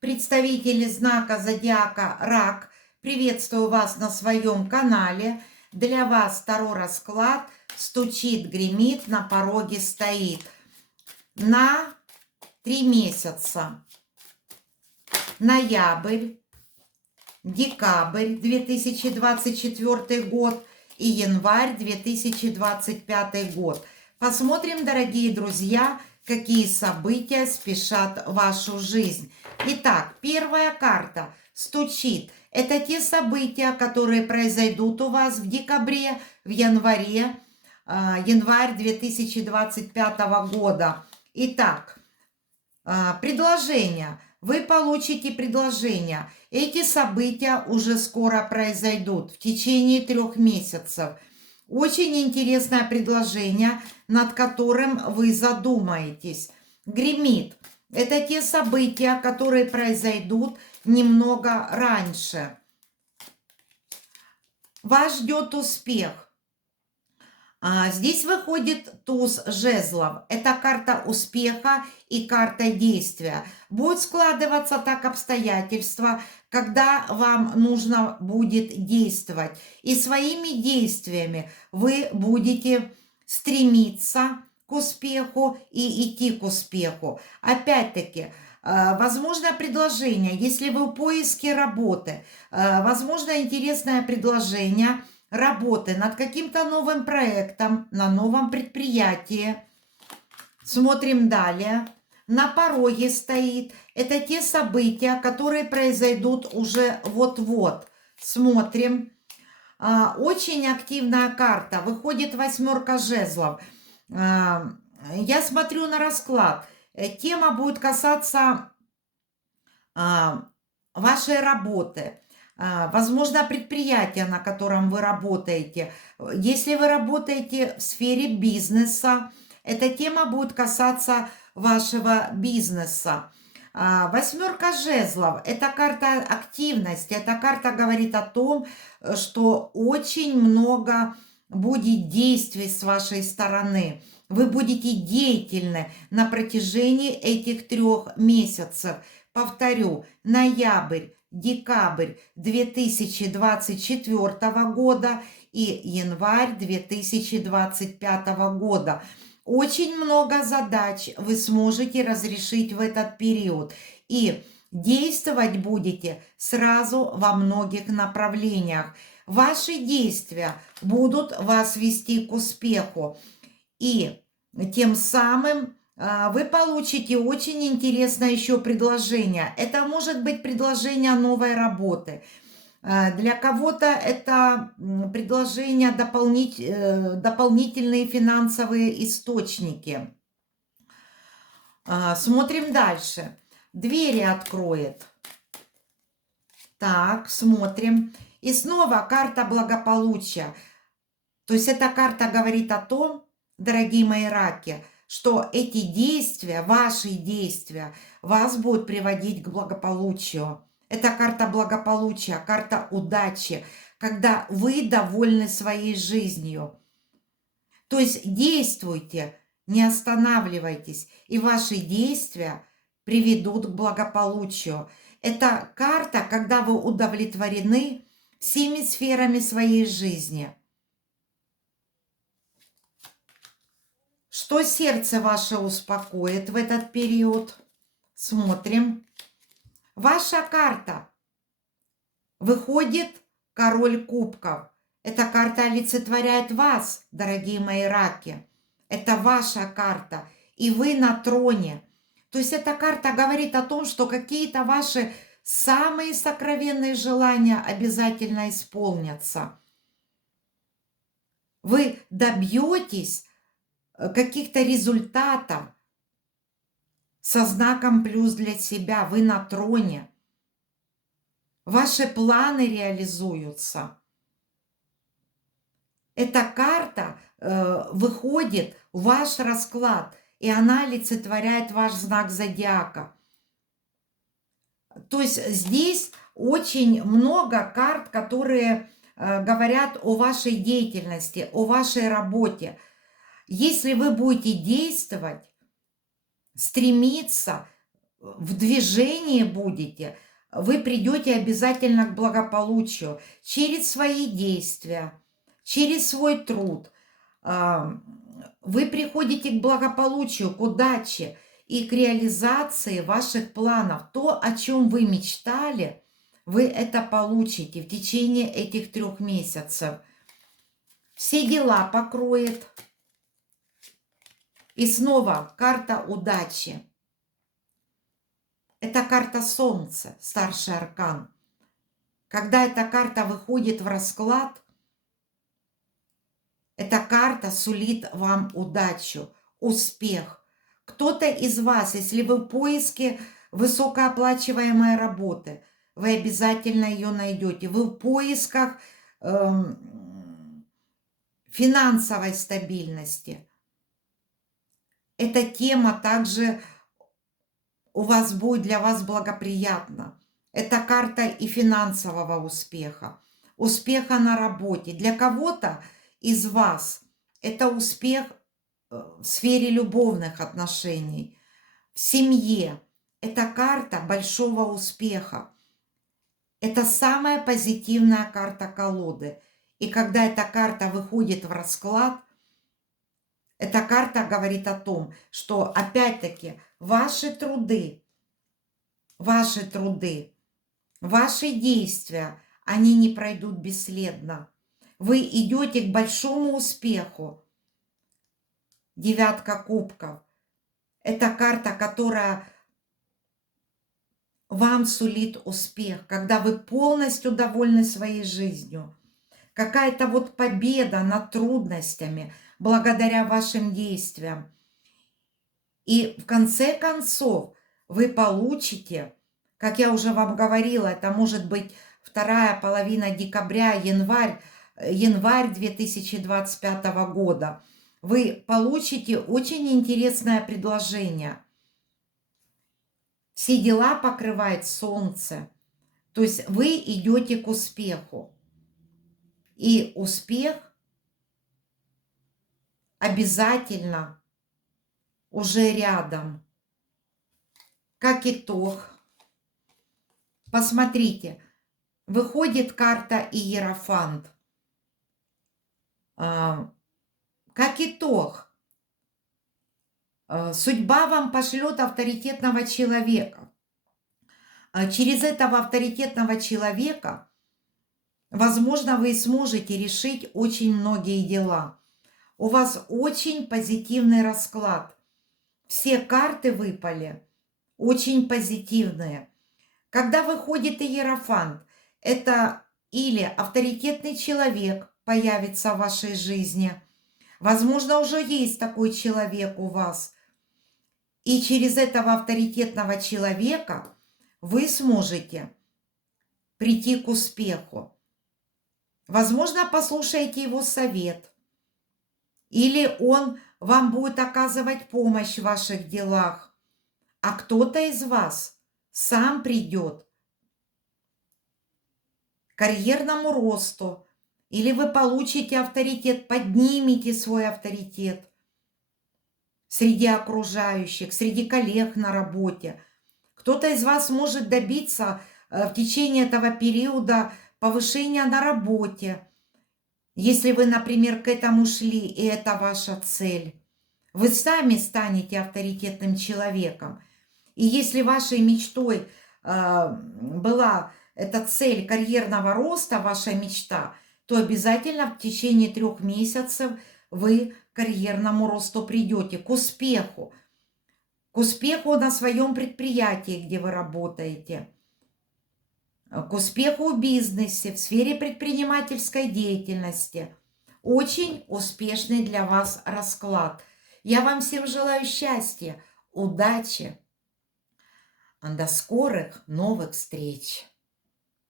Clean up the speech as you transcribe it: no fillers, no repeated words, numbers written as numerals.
Представители знака зодиака Рак, приветствую вас на своем канале. Для вас второй расклад «Стучит, гремит, на пороге стоит» на 3 месяца. Ноябрь, декабрь 2024 год и январь 2025 год. Посмотрим, дорогие друзья, какие события спешат в вашу жизнь. Итак, первая карта «Стучит». Это те события, которые произойдут у вас в декабре, в январе, январь 2025 года. Итак, предложение. Вы получите предложение. Эти события уже скоро произойдут, в течение 3 месяцев. Очень интересное предложение, над которым вы задумаетесь. Гремит. Это те события, которые произойдут немного раньше. Вас ждет успех. Здесь выходит туз жезлов. Это карта успеха и карта действия. Будут складываться так обстоятельства, когда вам нужно будет действовать. И своими действиями вы будете стремиться к успеху и идти к успеху. Опять-таки, возможно предложение, если вы в поиске работы, возможно интересное предложение – работы над каким-то новым проектом, на новом предприятии. Смотрим далее. На пороге стоит. Это те события, которые произойдут уже вот-вот. Смотрим. Очень активная карта. Выходит 8 жезлов. Я смотрю на расклад. Тема будет касаться вашей работы. Возможно, предприятие, на котором вы работаете. Если вы работаете в сфере бизнеса, эта тема будет касаться вашего бизнеса. 8 жезлов – это карта активности, эта карта говорит о том, что очень много будет действий с вашей стороны. Вы будете деятельны на протяжении этих 3 месяцев. Повторю, ноябрь, декабрь 2024 года и январь 2025 года. Очень много задач вы сможете разрешить в этот период. И действовать будете сразу во многих направлениях. Ваши действия будут вас вести к успеху. И тем самым вы получите очень интересное еще предложение. Это может быть предложение новой работы. Для кого-то это предложение дополнительные финансовые источники. Смотрим дальше. Двери откроет. Так, смотрим. И снова карта благополучия. То есть эта карта говорит о том, дорогие мои раки, что эти действия, ваши действия, вас будут приводить к благополучию. Это карта благополучия, карта удачи, когда вы довольны своей жизнью. То есть действуйте, не останавливайтесь, и ваши действия приведут к благополучию. Это карта, когда вы удовлетворены всеми сферами своей жизни. Что сердце ваше успокоит в этот период? Смотрим. Ваша карта. Выходит король кубков. Эта карта олицетворяет вас, дорогие мои раки. Это ваша карта. И вы на троне. То есть эта карта говорит о том, что какие-то ваши самые сокровенные желания обязательно исполнятся. Вы добьетесь каких-то результатов со знаком плюс для себя. Вы на троне. Ваши планы реализуются. Эта карта выходит в ваш расклад, и она олицетворяет ваш знак зодиака. То есть здесь очень много карт, которые говорят о вашей деятельности, о вашей работе. Если вы будете действовать, стремиться, в движении будете, вы придете обязательно к благополучию через свои действия, через свой труд. Вы приходите к благополучию, к удаче и к реализации ваших планов. То, о чем вы мечтали, вы это получите в течение этих 3 месяцев. Все дела покроет. И снова карта удачи. Это карта Солнца, старший аркан. Когда эта карта выходит в расклад, эта карта сулит вам удачу, успех. Кто-то из вас, если вы в поиске высокооплачиваемой работы, вы обязательно ее найдете. Вы в поисках финансовой стабильности. Эта тема также у вас будет для вас благоприятна. Это карта и финансового успеха, успеха на работе. Для кого-то из вас это успех в сфере любовных отношений, в семье. Это карта большого успеха. Это самая позитивная карта колоды. И когда эта карта выходит в расклад, эта карта говорит о том, что опять-таки ваши труды, ваши действия, они не пройдут бесследно. Вы идете к большому успеху. 9 кубков. Это карта, которая вам сулит успех, когда вы полностью довольны своей жизнью. Какая-то вот победа над трудностями благодаря вашим действиям. И в конце концов вы получите, как я уже вам говорила, это может быть вторая половина декабря, январь 2025 года. Вы получите очень интересное предложение. Все дела покрывает солнце. То есть вы идете к успеху. И успех обязательно уже рядом. Как итог, посмотрите, выходит карта Иерофант. Как итог, судьба вам пошлет авторитетного человека. Через этого авторитетного человека, возможно, вы сможете решить очень многие дела. У вас очень позитивный расклад. Все карты выпали очень позитивные. Когда выходит Иерофант, это или авторитетный человек появится в вашей жизни. Возможно, уже есть такой человек у вас. И через этого авторитетного человека вы сможете прийти к успеху. Возможно, послушаете его совет. Или он вам будет оказывать помощь в ваших делах. А кто-то из вас сам придет к карьерному росту. Или вы получите авторитет, поднимете свой авторитет среди окружающих, среди коллег на работе. Кто-то из вас может добиться в течение этого периода повышения на работе. Если вы, например, к этому шли, и это ваша цель, вы сами станете авторитетным человеком. И если вашей мечтой была эта цель карьерного роста, ваша мечта, то обязательно в течение 3 месяцев вы к карьерному росту придете, к успеху на своем предприятии, где вы работаете, к успеху в бизнесе, в сфере предпринимательской деятельности. Очень успешный для вас расклад. Я вам всем желаю счастья, удачи. До скорых новых встреч!